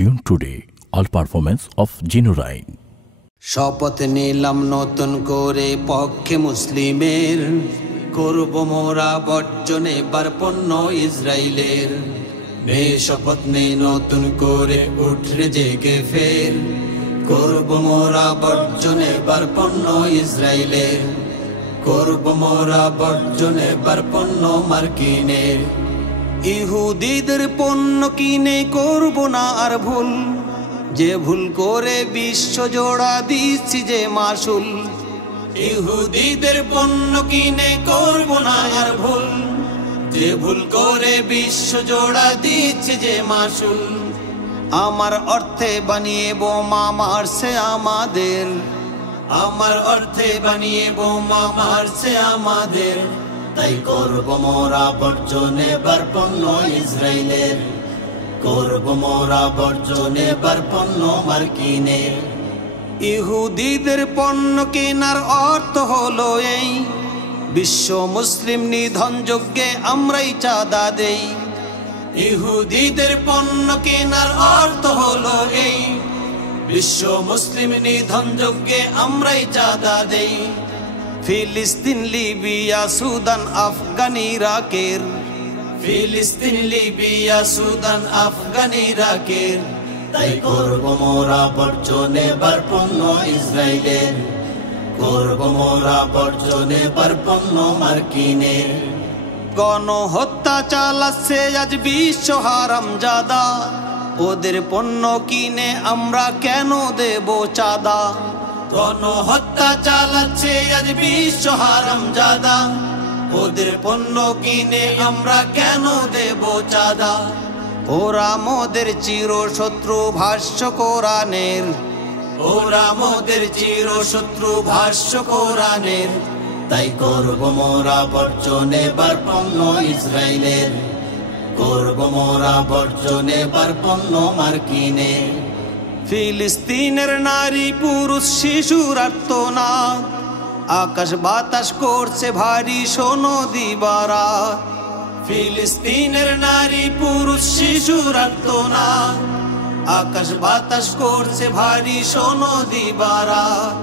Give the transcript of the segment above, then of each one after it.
Tune today all performance of Genuine. শপথ নিলাম নতুন করে পক্ষে মুসলিমের, করব মোরা বর্জন এবার পণ্য ইসরায়েলের। নে শপথ নেই নতুন করে উঠরে জেগে ফের, করব মোরা বর্জন এবার পণ্য ইসরায়েলের। করব মোরা বর্জন এবার পণ্য মার্কিনের। ইহুদিদের পণ্য কিনে করব না আর ভুল, যে ভুল করে বিশ্ব জোড়া দিচ্ছি যে মাসুল। ইহুদিদের পণ্য কিনে করব না আর ভুল, যে ভুল করে বিশ্ব জোড়া দিচ্ছি যে মাসুল। আমার অর্থে বানিয়ে বোমা মারছে আমাদের, আমার অর্থে বানিয়ে বোমা মারছে আমাদের। তাই করব মোরা বর্জন এবার পণ্য ইসরায়েলের, করব মোরা বর্জন এবার পণ্য মার্কিনের। ইহুদিদের পণ্য কেনার অর্থ হলো এই, বিশ্ব মুসলিম নিধন যজ্ঞে আমরাই চাঁদা দেই। ইহুদিদের পণ্য কেনার অর্থ হলো এই, বিশ্ব মুসলিম নিধন যজ্ঞে আমরাই চাঁদা দেই। ফিলিস্তিন, লিবিয়া, সুদান, আফগান, ইরাকের, ফিলিস্তিন, লিবিয়া, সুদান, আফগান, ইরাকের। তাই করব মোরা বর্জন এবার পণ্য ইসরায়েলের, করব মোরা বর্জন এবার পণ্য মার্কিনের। গণহত্যা চালাচ্ছে আজ বিশ্ব হারামজাদা, ওদের পণ্য কিনে আমরা কেন দেব চাঁদা। গণহত্যা চালাচ্ছে আজ বিশ্ব হারামজাদা, ওদের পণ্য কিনে আমরা কেন দেব চাঁদা। ওরা মোদের চিরশত্রু ভাষ্য কোরআনের, ওরা মোদের চিরশত্রু ভাষ্য কোরআনের। তাই করব মোরা বর্জন এবার পণ্য ইসরায়েলের, করব মোরা বর্জন এবার পণ্য মার্কিনের। ফিলিস্তিনের নারী পুরুষ শিশুর আর্তনাদ, আকাশ বাতাস করছে ভারী শোনো দিবারাত। ফিলিস্তিনের নারী পুরুষ শিশুর আর্তনাদ, আকাশ বাতাস করছে ভারী শোনো দিবারাত।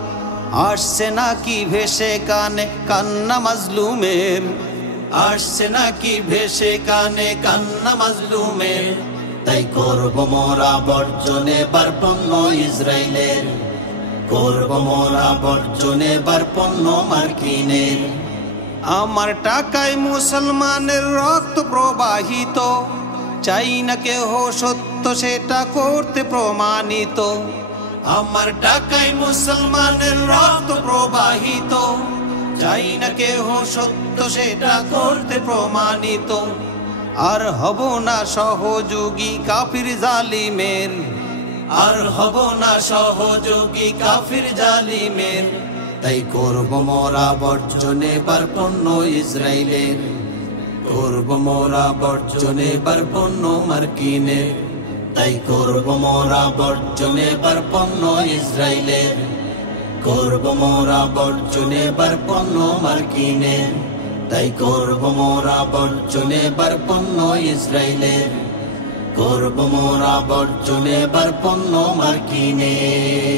আসছে নাকি ভেসে কানে কান্না মাজলুমের, আসছে নাকি ভেসে কানে কান্না মাজলুমের। তাই করব মোরা বর্জন এবার পণ্য ইসরায়েলের, করব মোরা বর্জন এবার পণ্য মার্কিনের। আমার টাকায় মুসলমানের রক্ত প্রবাহিত, চাই না কেহ সত্য সেটা করতে প্রমাণিত। আমার টাকায় মুসলমানের রক্ত প্রবাহিত, চাই না কেহ সত্য সেটা করতে প্রমাণিত। আর হব না সহযোগী কাফির জালিমের, আর হব না সহযোগী কাফির জালিমের। তাই করব মোরা বর্জন এবার পণ্য ইসরায়েলের, করব মোরা বর্জন এবার পণ্য মার্কিনের। তাই করব মোরা বর্জন এবার পণ্য ইসরায়েলের, করব মোরা বর্জন এবার পণ্য মার্কিনের। তাই করব মোরা বর্জন এবার পণ্য ইসরায়েলের, করব মোরা বর্জন এবার পণ্য মার্কিনের।